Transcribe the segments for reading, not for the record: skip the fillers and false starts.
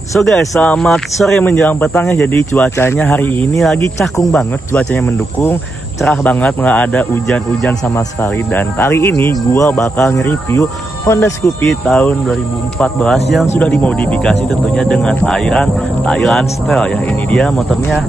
So guys, selamat sore menjelang petang ya. Jadi cuacanya hari ini lagi cakung banget, cuacanya mendukung, cerah banget, nggak ada hujan-hujan sama sekali. Dan kali ini gua bakal nge-review Honda Scoopy tahun 2014 yang sudah dimodifikasi tentunya dengan airan Thailand style ya. Ini dia motornya.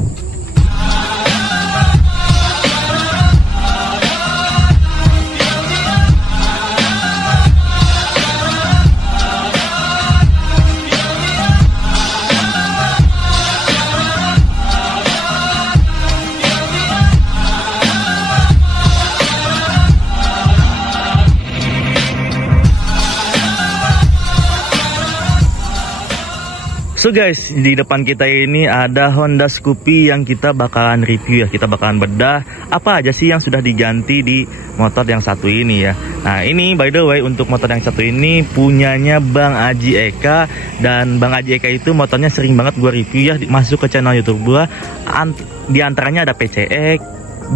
So guys, di depan kita ini ada Honda Scoopy yang kita bakalan review ya. Kita bakalan bedah apa aja sih yang sudah diganti di motor yang satu ini ya. Nah ini by the way, untuk motor yang satu ini punyanya Bang Aji Eka. Dan Bang Aji Eka itu motornya sering banget gue review ya, masuk ke channel YouTube gue. Di antaranya ada PCX,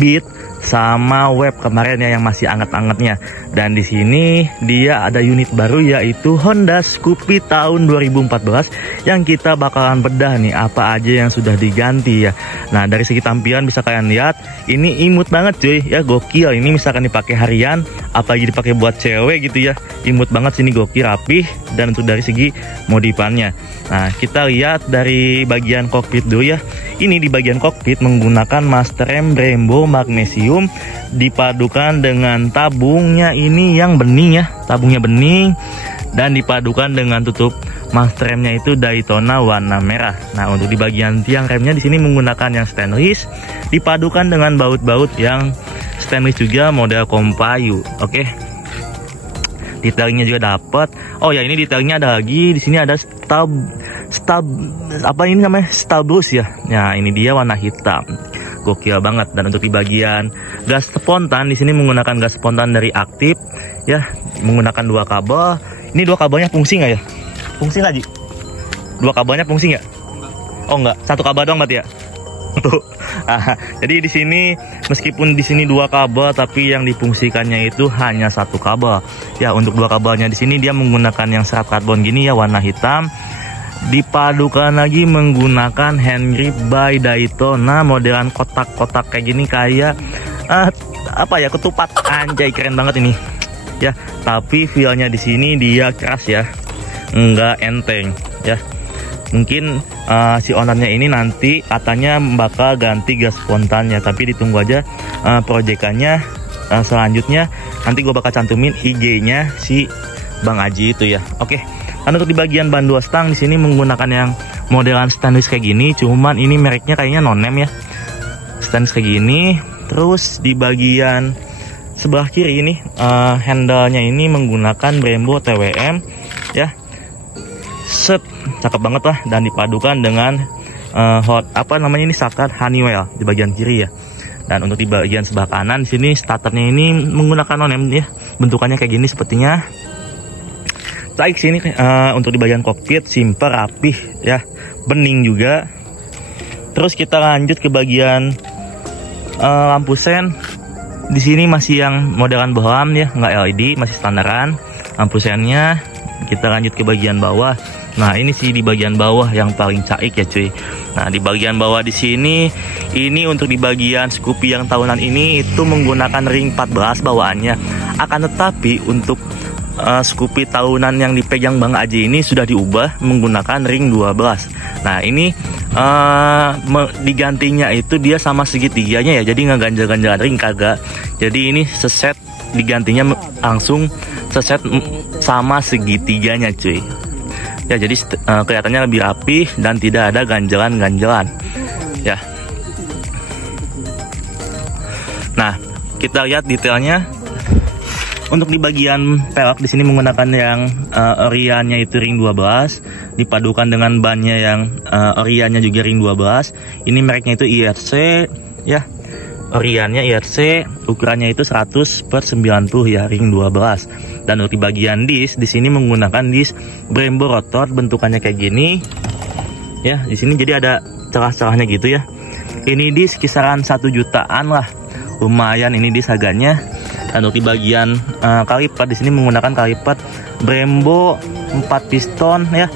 Beat, sama Web kemarin ya yang masih anget-angetnya. Dan di sini dia ada unit baru yaitu Honda Scoopy tahun 2014 yang kita bakalan bedah nih apa aja yang sudah diganti ya. Nah dari segi tampilan bisa kalian lihat ini imut banget cuy ya, gokil. Ini misalkan dipakai harian, apalagi dipakai buat cewek gitu ya, imut banget sini, gokil, rapih. Dan untuk dari segi modifannya, nah kita lihat dari bagian kokpit dulu ya. Ini di bagian kokpit menggunakan master rem Brembo magnesium dipadukan dengan tabungnya ini yang bening ya, tabungnya bening, dan dipadukan dengan tutup master remnya itu Daytona warna merah. Nah untuk di bagian tiang remnya di sini menggunakan yang stainless dipadukan dengan baut-baut yang stainless juga model Kompayu. Oke. Detailnya juga dapat. Oh ya, ini detailnya ada lagi. Di sini ada apa ini namanya? Stabus ya. Nah, ini dia warna hitam. Gokil banget. Dan untuk di bagian gas spontan di sini menggunakan gas spontan dari Aktif ya, menggunakan dua kabel. Ini dua kabelnya fungsi nggak ya? Fungsi nggak, Ji? Dua kabelnya fungsi nggak? Oh nggak, satu kabel doang berarti ya. Tuh. Jadi di sini meskipun di sini dua kabel tapi yang difungsikannya itu hanya satu kabel. Ya, untuk dua kabelnya di sini dia menggunakan yang serat karbon gini ya, warna hitam. Dipadukan lagi menggunakan hand grip by Daytona modelan kotak-kotak kayak gini, kayak apa ya, ketupat. Anjay, keren banget ini. Ya, tapi feelnya di sini dia keras ya. Enggak enteng ya. Mungkin si ownernya ini nanti katanya bakal ganti gas spontannya, tapi ditunggu aja proyekannya selanjutnya. Nanti gue bakal cantumin IG-nya si Bang Aji itu ya. Oke. Dan untuk di bagian ban dua stang di sini menggunakan yang modelan stainless kayak gini, cuman ini mereknya kayaknya non-name ya. Stainless kayak gini. Terus di bagian sebelah kiri ini handle-nya ini menggunakan Brembo TWM ya. Set, cakep banget lah. Dan dipadukan dengan apa namanya ini, sakar Honeywell di bagian kiri ya. Dan untuk di bagian sebelah kanan di sini starternya ini menggunakan non-name ya, bentukannya kayak gini sepertinya. Baik, sini untuk di bagian kokpit simple, rapih ya, bening juga. Terus kita lanjut ke bagian lampu sen. Di sini masih yang modelan bohlam ya, nggak LED, masih standaran lampu sennya. Kita lanjut ke bagian bawah. Nah ini sih di bagian bawah yang paling caik ya cuy. Nah di bagian bawah di sini, ini untuk di bagian Scoopy yang tahunan ini itu menggunakan ring 14 bawaannya. Akan tetapi untuk Scoopy tahunan yang dipegang Bang Aji ini sudah diubah menggunakan ring 12. Nah ini digantinya itu dia sama segitiganya ya, jadi nggak ganjal-ganjalan ring, kagak. Jadi ini seset digantinya langsung seset sama segitiganya cuy ya, jadi kelihatannya lebih rapi dan tidak ada ganjalan-ganjalan ya. Nah kita lihat detailnya. Untuk di bagian pelek di sini menggunakan yang oriannya itu ring 12 dipadukan dengan bannya yang oriannya juga ring 12. Ini mereknya itu IRC ya. Oriannya IRC, ukurannya itu 100/90 ya, ring 12. Dan untuk di bagian disk di sini menggunakan disk Brembo rotor, bentukannya kayak gini. Ya, di sini jadi ada celah-celahnya gitu ya. Ini disk kisaran 1 jutaan lah. Lumayan ini disk harganya. Dan untuk di bagian kaliper di sini menggunakan kaliper Brembo 4 piston ya.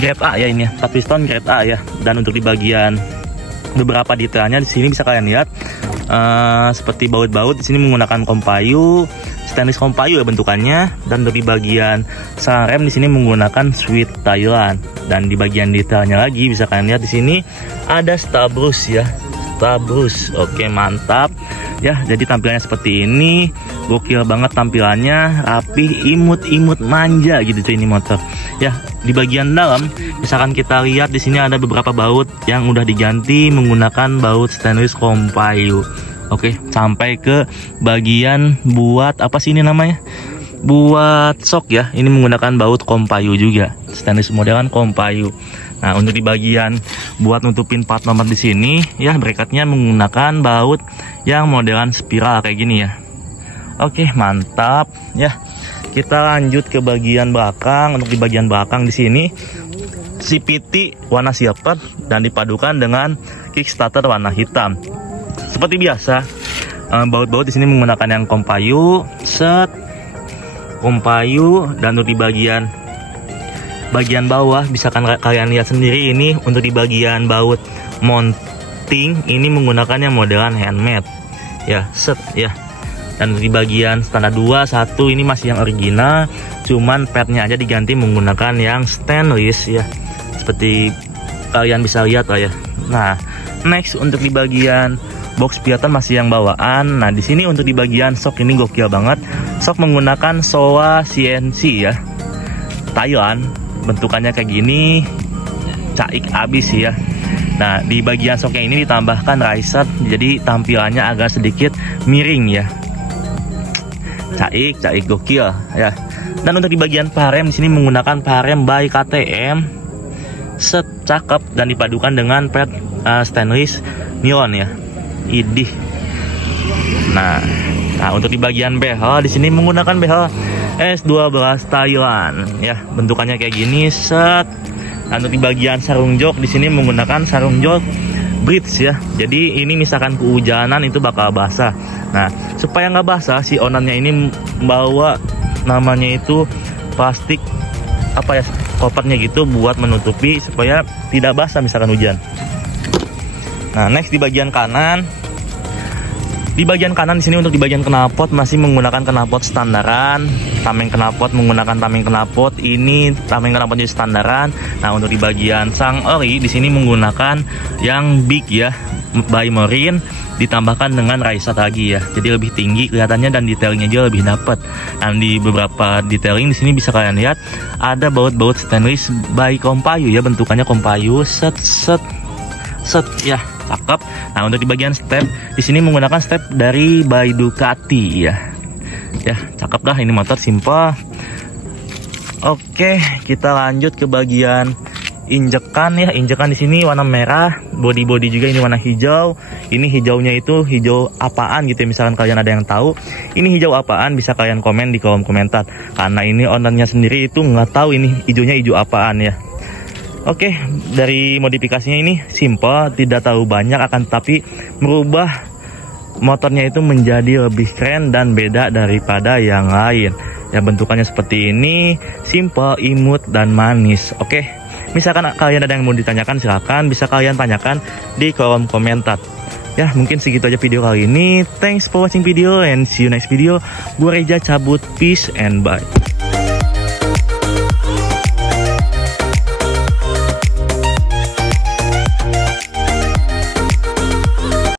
grade A ya ini ya, top piston grade A ya. Dan untuk di bagian beberapa detailnya di sini bisa kalian lihat seperti baut-baut di sini menggunakan kompayu, stainless kompayu ya bentukannya. Dan untuk di bagian selang rem di sini menggunakan Swiss Thailand. Dan di bagian detailnya lagi bisa kalian lihat di sini ada Stabrus ya, Stabrus. Oke, mantap ya. Jadi tampilannya seperti ini, gokil banget tampilannya, rapi, imut-imut, manja gitu cuy ini motor. Ya, di bagian dalam misalkan kita lihat di sini ada beberapa baut yang udah diganti menggunakan baut stainless kompayu. Oke, sampai ke bagian buat apa sih ini namanya? Buat sok ya. Ini menggunakan baut kompayu juga, stainless modelan kompayu. Nah, untuk di bagian buat nutupin plat nomor di sini ya, bracketnya menggunakan baut yang modelan spiral kayak gini ya. Oke, mantap ya. Kita lanjut ke bagian belakang. Untuk di bagian belakang di sini CVT warna silver dan dipadukan dengan kickstarter warna hitam. Seperti biasa, baut-baut di sini menggunakan yang kompayu, kompayu. Dan untuk di bagian bawah bisa kalian lihat sendiri ini untuk di bagian baut mounting ini menggunakan yang modelan handmade ya, set ya. Dan di bagian standar 2, 1 ini masih yang original, cuman padnya aja diganti menggunakan yang stainless ya, seperti kalian bisa lihat lah ya. Nah, next untuk di bagian box piatan masih yang bawaan. Nah, di sini untuk di bagian shock ini gokil banget. Shock menggunakan Showa CNC ya, Thailand. Bentukannya kayak gini, caik abis ya. Nah, di bagian shocknya ini ditambahkan riser, jadi tampilannya agak sedikit miring ya. Caik gokil ya. Dan untuk di bagian parem di sini menggunakan parem by KTM, set cakep, dan dipadukan dengan pad stainless neon ya. Idih. Nah, untuk di bagian behel di sini menggunakan behel S12 Thailand ya. Bentukannya kayak gini, set. Dan untuk di bagian sarung jok di sini menggunakan sarung jok bridge ya. Jadi ini misalkan kehujanan itu bakal basah. Nah, supaya nggak basah, si ownernya ini membawa namanya itu plastik apa ya, kopernya gitu buat menutupi supaya tidak basah misalkan hujan. Nah, next di bagian kanan. Di bagian kanan di sini untuk di bagian knalpot masih menggunakan knalpot standaran. Tameng knalpot menggunakan tameng knalpot. Ini tameng knalpot jadi standaran. Nah, untuk di bagian sang ori di sini menggunakan yang big ya, by Marine, ditambahkan dengan riser lagi ya. Jadi lebih tinggi kelihatannya dan detailnya juga lebih dapat. Dan di beberapa detailing di sini bisa kalian lihat ada baut-baut stainless by kompayu ya, bentukannya kompayu, set ya. Cakep. Nah, untuk di bagian step di sini menggunakan step dari by Ducati ya. Ya, cakep dah ini motor, simple. Oke, kita lanjut ke bagian injekan ya. Injekan di sini warna merah, body juga ini warna hijau. Ini hijaunya itu hijau apaan gitu ya, misalkan kalian ada yang tahu ini hijau apaan bisa kalian komen di kolom komentar. Karena ini ownernya sendiri itu nggak tahu ini hijaunya hijau apaan ya. Oke, dari modifikasinya ini simple, tidak tahu banyak, akan tapi merubah motornya itu menjadi lebih keren dan beda daripada yang lain. Ya, bentukannya seperti ini, simple, imut, dan manis. Oke, misalkan kalian ada yang mau ditanyakan, silahkan bisa kalian tanyakan di kolom komentar. Ya, mungkin segitu aja video kali ini. Thanks for watching video and see you next video. Gue Reja cabut, peace and bye.